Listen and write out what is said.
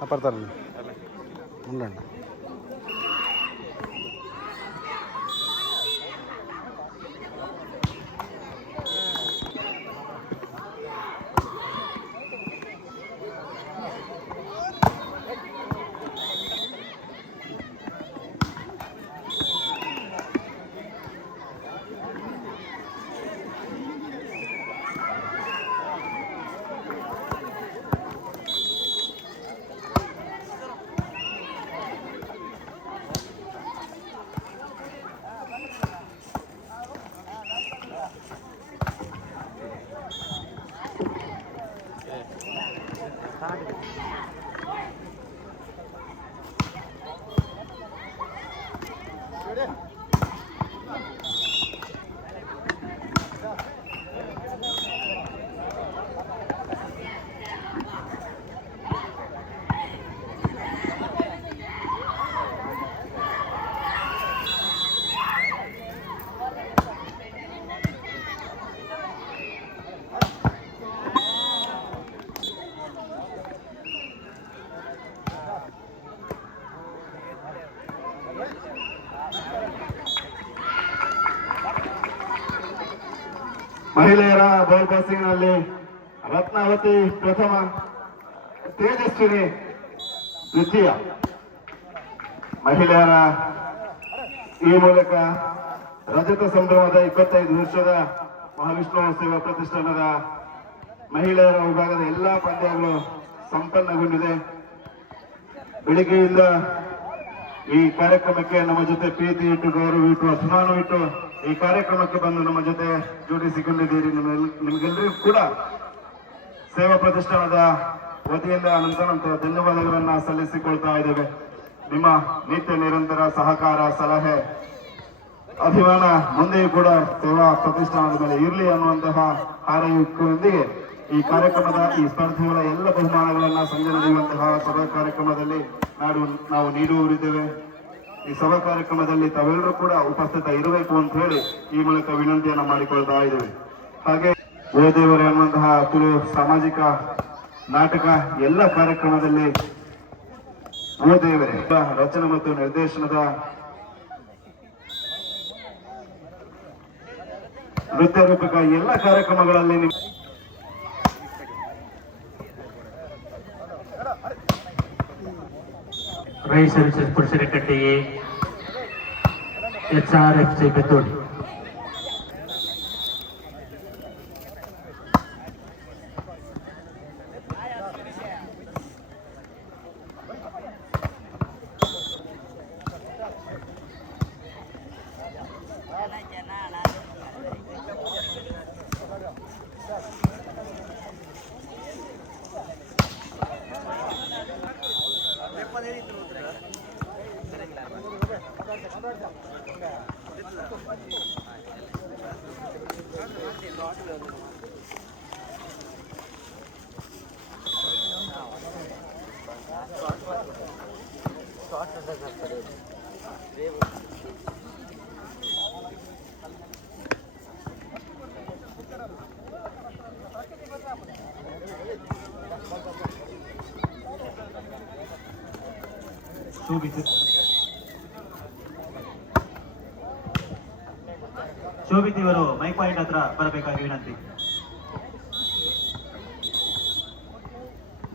apartaron. Undan. ಮಹಿಳೆಯರ bowl ಬಾಕ್ಸಿಂಗ್ನಲ್ಲಿ Ratnavati ಪ್ರಥಮ, ತೇಜಸ್ವಿನಿ ದ್ವಿತೀಯ. ಮಹಿಳೆಯರ ಈ ಮೂಲಕ ರಜತ ಸಂಭ್ರಮದ 25 ವರ್ಷದ ಮಹಾವಿಷ್ಣು ಸೇವಾ ಪ್ರತಿಷ್ಠಾನದ ಮಹಿಳೆಯರ ವಿಭಾಗದ ಎಲ್ಲಾ ಪಂದ್ಯಗಳು ಸಂಪನ್ನಗೊಂಡಿದೆ. ಬೆಳಿಗ್ಗೆಯಿಂದ ಈ ಕಾರ್ಯಕ್ರಮಕ್ಕೆ ನಮ್ಮ ಜೊತೆ ಪ್ರೀತಿ ಇಟ್ಟು, ಗೌರವ ಇಟ್ಟು, ಅಭಿಮಾನವಿಟ್ಟು ಈ ಕಾರ್ಯಕ್ರಮಕ್ಕೆ ಬಂದು ನಮ್ಮ ಜೊತೆ ಜೋಡಿಸಿಕೊಂಡಿದ್ದೀರಿ. ನಿಮಗೆಲ್ಲರಿಗೂ ಕೂಡ ಸೇವಾ ಪ್ರತಿಷ್ಠಾನದ ವತಿಯಿಂದ ಅನಂತ ಧನ್ಯವಾದಗಳನ್ನ ಸಲ್ಲಿಸಿಕೊಳ್ತಾ ಇದ್ದೇವೆ. ನಿಮ್ಮ ನಿತ್ಯ ನಿರಂತರ ಸಹಕಾರ, ಸಲಹೆ, ಅಭಿಮಾನ ಮುಂದೆಯೂ ಕೂಡ ಸೇವಾ ಪ್ರತಿಷ್ಠಾನದ ಮೇಲೆ ಇರಲಿ ಅನ್ನುವಂತಹ ಹಾರೈಕೆಯೊಂದಿಗೆ ಈ ಕಾರ್ಯಕ್ರಮದ ಈ ಸ್ಪರ್ಧೆಗಳ ಎಲ್ಲ ಬಹುಮಾನಗಳನ್ನ ಸಂಜೆ ನಡೆಯುವಂತಹ ಸಭಾ ಕಾರ್ಯಕ್ರಮದಲ್ಲಿ ನಾವು ನೀಡುವರಿದ್ದೇವೆ. ಈ ಸಭಾ ಕಾರ್ಯಕ್ರಮದಲ್ಲಿ ತಾವೆಲ್ಲರೂ ಕೂಡ ಉಪಸ್ಥಿತ ಇರಬೇಕು ಅಂತ ಹೇಳಿ ಈ ಮೂಲಕ ವಿನಂತಿಯನ್ನ ಮಾಡಿಕೊಳ್ತಾ ಇದ್ದೇವೆ. ಹಾಗೆ ಓ ದೇವರೇ ಅನ್ನುವಂತಹ ತುಳು ಸಾಮಾಜಿಕ ನಾಟಕ ಎಲ್ಲ ಕಾರ್ಯಕ್ರಮದಲ್ಲಿ ಓ ದೇವರೇ ರಚನೆ ಮತ್ತು ನಿರ್ದೇಶನದ ನೃತ್ಯ ರೂಪಕ ಎಲ್ಲ ಕಾರ್ಯಕ್ರಮಗಳಲ್ಲಿ ರೈಸ್ ಸರ್ವಿಸಸ್ ಪುರುಷರಕಟ್ಟೆಗೆ SRFC ಬೆತ್ತೋಡಿ. ಶೋಭಿತ್ ಇವರು ಮೈಕ್ ಪಾಯಿಂಟ್ ಹತ್ರ ಬರಬೇಕಾಗಿ ವಿನಂತಿ.